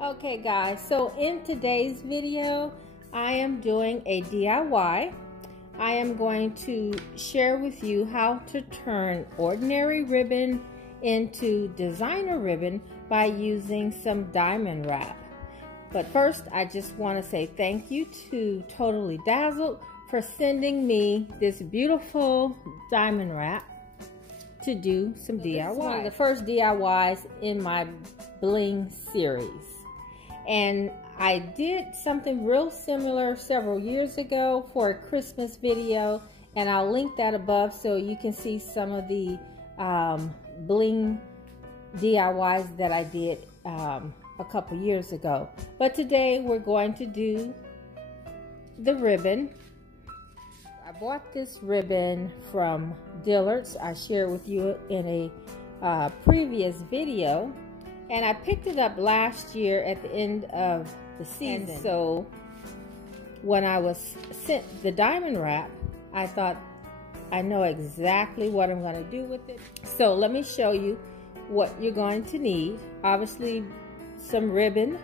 Okay guys, so in today's video I am doing a DIY. I am going to share with you how to turn ordinary ribbon into designer ribbon by using some diamond wrap. But first I just want to say thank you to Totally Dazzled for sending me this beautiful diamond wrap to do some DIY. This is one of the first DIYs in my bling series. And I did something real similar several years ago for a Christmas video, and I'll link that above so you can see some of the bling DIYs that I did a couple years ago. But today we're going to do the ribbon. I bought this ribbon from Dillard's. I shared with you in a previous video. And I picked it up last year at the end of the season. And so when I was sent the diamond wrap, I thought, I know exactly what I'm going to do with it. So let me show you what you're going to need. Obviously some ribbon,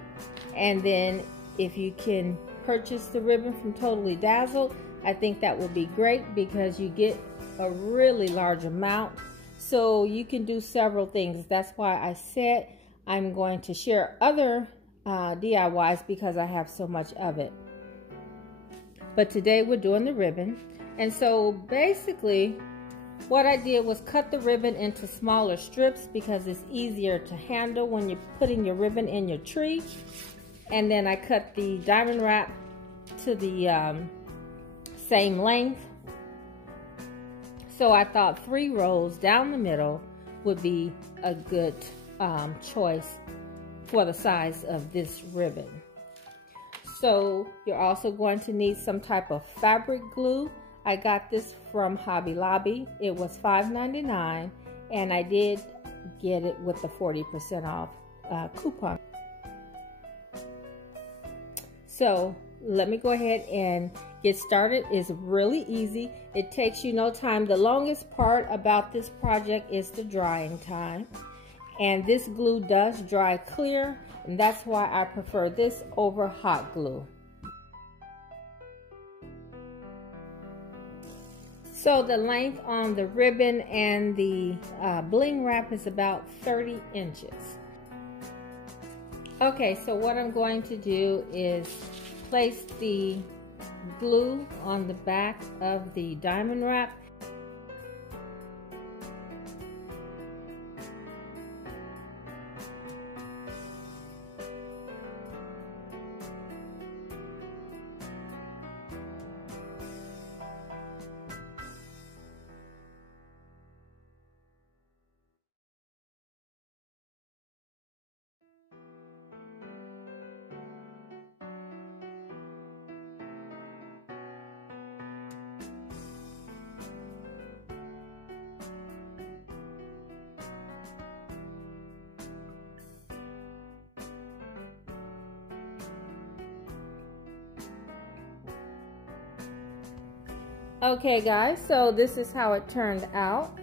and then if you can purchase the ribbon from Totally Dazzled, I think that would be great because you get a really large amount. So you can do several things. That's why I said I'm going to share other DIYs because I have so much of it. But today we're doing the ribbon. And so basically what I did was cut the ribbon into smaller strips because it's easier to handle when you're putting your ribbon in your tree. And then I cut the diamond wrap to the same length. So I thought 3 rows down the middle would be a good choice for the size of this ribbon. So you're also going to need some type of fabric glue. I got this from Hobby Lobby. It was $5.99 and I did get it with the 40% off coupon. So let me go ahead and get started. It's really easy. It takes you no time. The longest part about this project is the drying time. And this glue does dry clear, and that's why I prefer this over hot glue. So the length on the ribbon and the bling wrap is about 30 inches. Okay, so what I'm going to do is place the glue on the back of the diamond wrap. Okay guys, so this is how it turned out.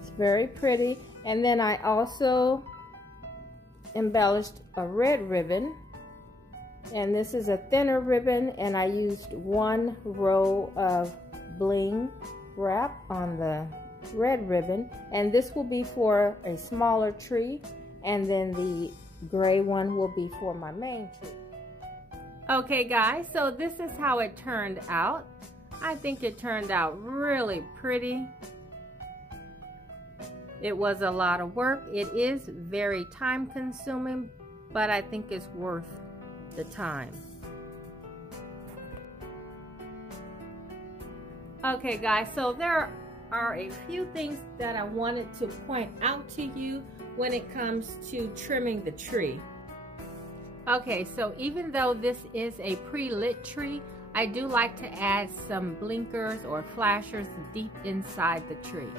It's very pretty. And then I also embellished a red ribbon. And this is a thinner ribbon, and I used 1 row of bling wrap on the red ribbon. And this will be for a smaller tree, and then the gray one will be for my main tree. Okay guys, so this is how it turned out. I think it turned out really pretty. It was a lot of work. It is very time consuming, but I think it's worth the time. Okay guys, so there are a few things that I wanted to point out to you when it comes to trimming the tree. Okay, so even though this is a pre-lit tree, I do like to add some blinkers or flashers deep inside the tree.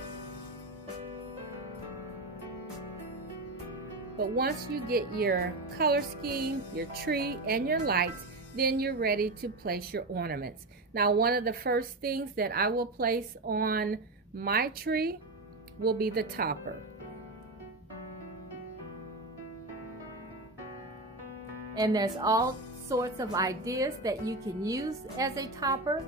But once you get your color scheme, your tree, and your lights, then you're ready to place your ornaments. Now, one of the first things that I will place on my tree will be the topper. And there's all sorts of ideas that you can use as a topper.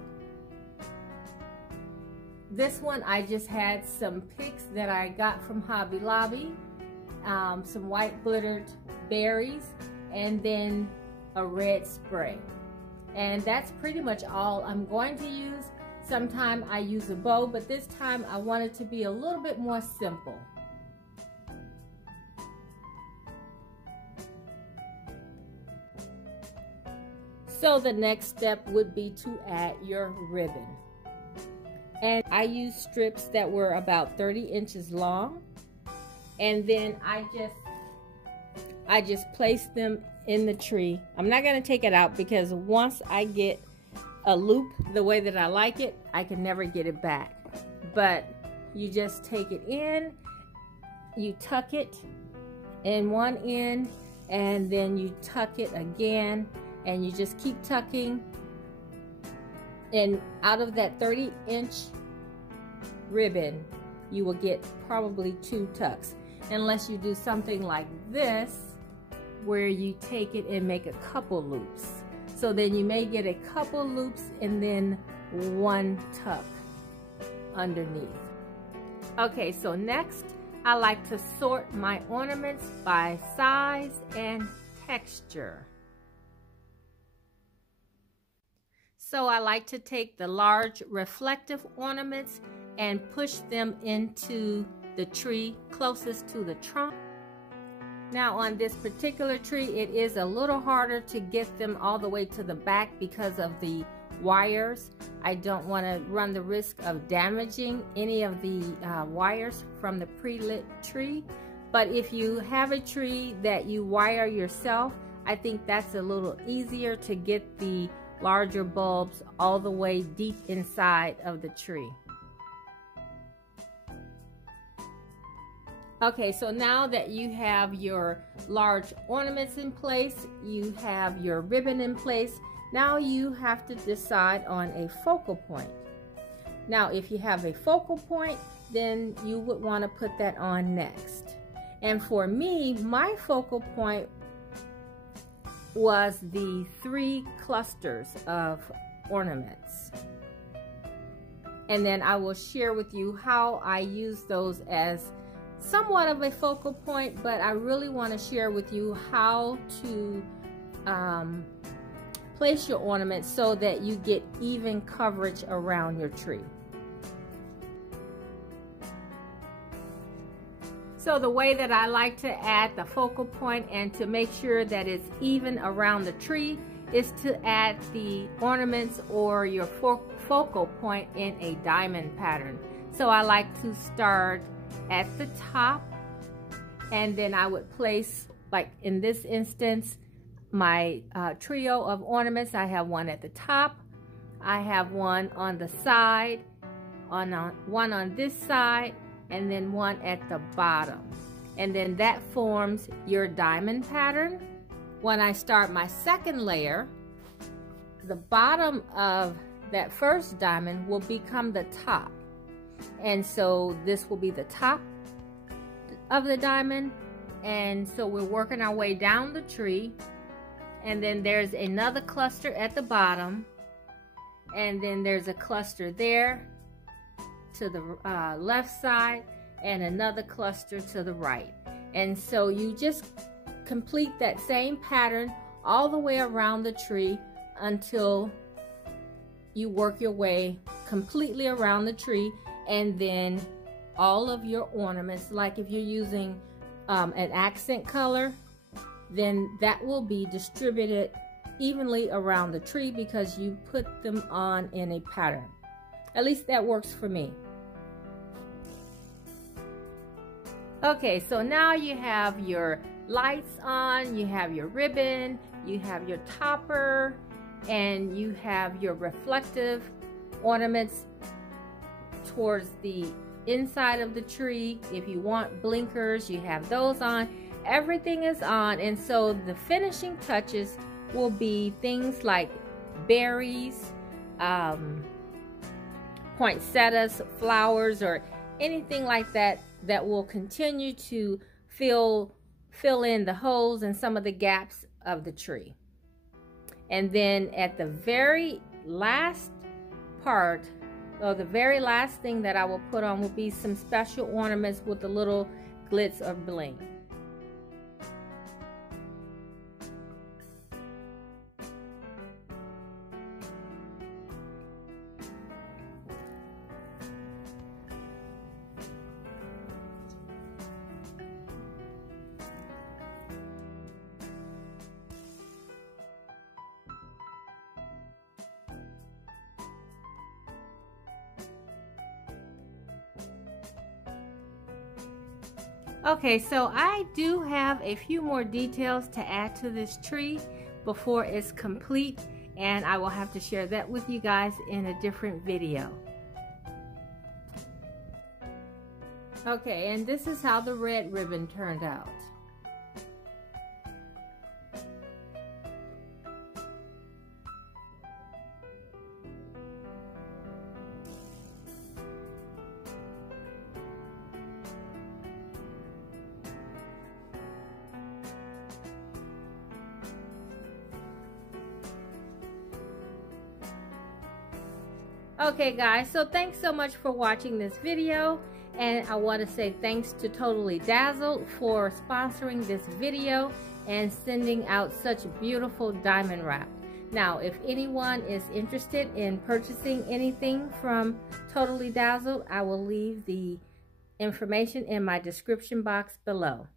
This one, I just had some picks that I got from Hobby Lobby, some white glittered berries, and then a red spray. And that's pretty much all I'm going to use. Sometimes I use a bow, but this time I want it to be a little bit more simple. So the next step would be to add your ribbon. And I used strips that were about 30 inches long. And then I just placed them in the tree. I'm not going to take it out because once I get a loop the way that I like it, I can never get it back. But you just take it in, you tuck it in one end, and then you tuck it again, and you just keep tucking. And out of that 30-inch ribbon, you will get probably 2 tucks, unless you do something like this, where you take it and make a couple loops. So then you may get a couple loops and then 1 tuck underneath. Okay, so next I like to sort my ornaments by size and texture. So I like to take the large reflective ornaments and push them into the tree closest to the trunk. Now on this particular tree, it is a little harder to get them all the way to the back because of the wires. I don't want to run the risk of damaging any of the wires from the pre-lit tree. But if you have a tree that you wire yourself, I think that's a little easier to get the larger bulbs all the way deep inside of the tree. Okay, so now that you have your large ornaments in place, you have your ribbon in place, now you have to decide on a focal point. Now, if you have a focal point, then you would want to put that on next. And for me, my focal point was the 3 clusters of ornaments. And then I will share with you how I use those as somewhat of a focal point, but I really want to share with you how to place your ornaments so that you get even coverage around your tree. So the way that I like to add the focal point and to make sure that it's even around the tree is to add the ornaments or your focal point in a diamond pattern. So I like to start at the top, and then I would place, like in this instance, my trio of ornaments. I have one at the top, I have one on the side, one on this side, and then one at the bottom. And then that forms your diamond pattern. When I start my second layer, the bottom of that first diamond will become the top. And so this will be the top of the diamond. And so we're working our way down the tree. And then there's another cluster at the bottom. And then there's a cluster there to the left side, and another cluster to the right. And so you just complete that same pattern all the way around the tree until you work your way completely around the tree. And then all of your ornaments, like if you're using an accent color, then that will be distributed evenly around the tree because you put them on in a pattern. At least that works for me. Okay, so now you have your lights on, you have your ribbon, you have your topper, and you have your reflective ornaments towards the inside of the tree. If you want blinkers, you have those on. Everything is on, and so the finishing touches will be things like berries, poinsettias, flowers, or anything like that that will continue to fill in the holes and some of the gaps of the tree. And then at the very last part, or the very last thing that I will put on will be some special ornaments with a little glitz or bling. Okay, so I do have a few more details to add to this tree before it's complete, and I will have to share that with you guys in a different video. Okay, and this is how the red ribbon turned out. Okay guys, so thanks so much for watching this video, and I want to say thanks to Totally Dazzled for sponsoring this video and sending out such beautiful diamond wrap. Now, if anyone is interested in purchasing anything from Totally Dazzled, I will leave the information in my description box below.